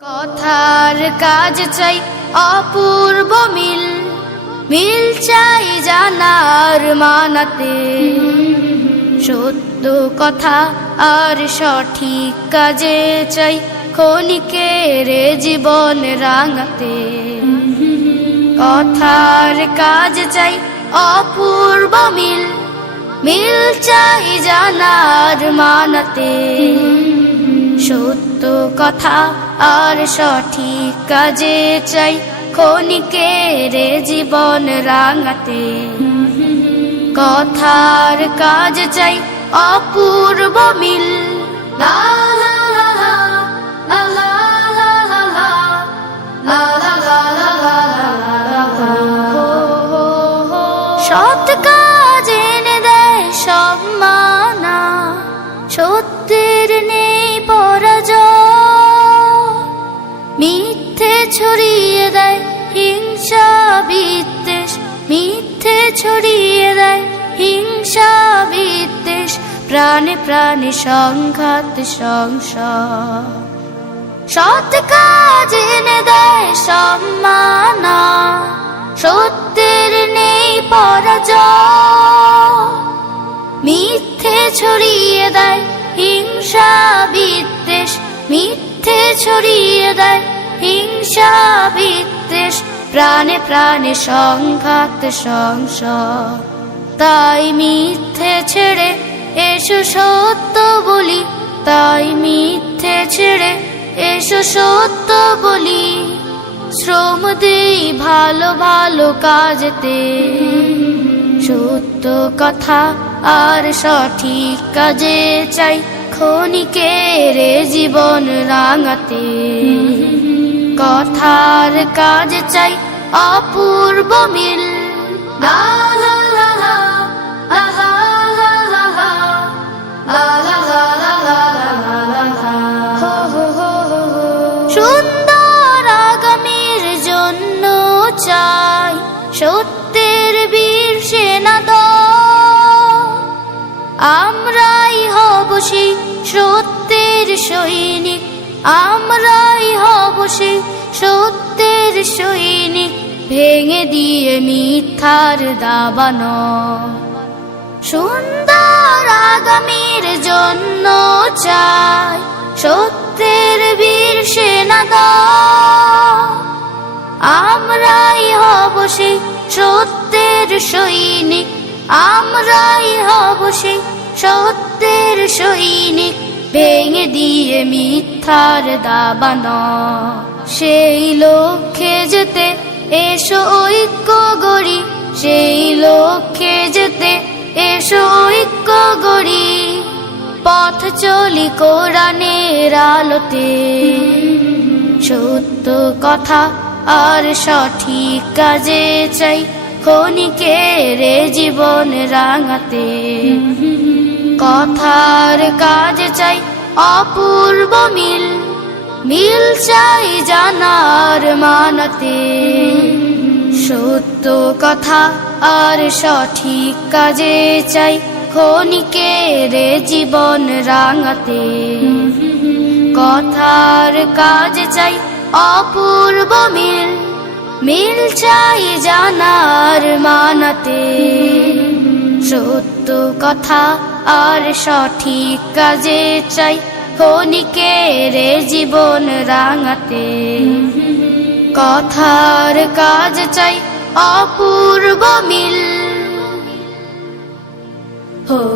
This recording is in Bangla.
কথার কাজ চাই অপূর্ব মিল, মিল চাই জানার মানাতে। সত্য কথা আর সঠিক কাজে চাই ক্ষণিকের জীবন রাঙাতে। কথার কাজ চাই অপূর্ব মিল, মিল চাই জানার মানাতে। সত্য কথা আর সঠিক কাজে চাই ক্ষণিকের জীবন রাঙাতে। কথার কাজ চাই অপূর্ব মিল। লা লা লা লা, লা লা লা লা লা, লা লা লা লা লা লা লা। সৎ কাজ এনে দেয় সম্মান, সত্যের নেই পরাজয়। মিথ্যে ছড়িয়ে দেয় হিংসা বিদ্বেষ, মিথ্যে ছড়িয়ে দেয় হিংসা বিদ্বেষ। প্রাণে প্রাণে সংঘাত সংসার। সৎ কাজ এনে দেয় সম্মান, সত্যের নেই পরাজয়। মিথ্যে ছড়িয়ে দেয় হিংসা বিদ্বেষ, মিথ্যে ছড়িয়ে দেয় হিংসা বিদ্বেষ। প্রাণে প্রাণে সংঘাত সংসার। তাই মিথ্যে ছেড়ে এসো সত্য বলি, তাই মিথ্যে ছেড়ে এসো সত্য বলি। শ্রম দেই ভালো ভালো কাজেতে। সত্য কথা আর সঠিক কাজে চাই ক্ষণিকের জীবন রাঙাতে। কথার কাজ চাই অপূর্ব মিল। লা লা লা লা, লা লা লা লা লা, লা লা লা লা লা লা লা। সুন্দর আগামীর জন্য চাই সত্যের বীর সেনাদল। আমরাই হব সেই সত্যের সৈনিক, আমরাই হব সেই সত্যের সৈনিক। ভেঙে দিয়ে মিথ্যার দাবানো। সুন্দর আগামীর জন্য চাই সত্যের বীর সেনাদল। আমরাই হব সেই সত্যের সৈনিক, আমরাই হব সেই সত্যের সৈনিক। ভেঙে দিয়ে মিথ্যার দাবানো। সেই লক্ষ্যে যেতে এসো ঐক্য গড়ি, সেই লক্ষ্যে যেতে এসো ঐক্য গড়ি। পথ চলি কোরআনের আলোতে। সত্য কথা আর সঠিক কাজে চাই ক্ষণিকের জীবন রাঙাতে। কথার কাজ চাই অপূর্ব মিল, মিল চাই জানার মানাতে। সত্য কথা আর সঠিক কাজে চাই ক্ষণিকের জীবন রাঙাতে। কথার কাজ চাই অপূর্ব মিল, মিল চাই জানার মানাতে। সত্য কথা আর সঠিক কাজে চাই ক্ষণিকের জীবন রাঙাতে। কথার কাজ চাই অপূর্ব মিল।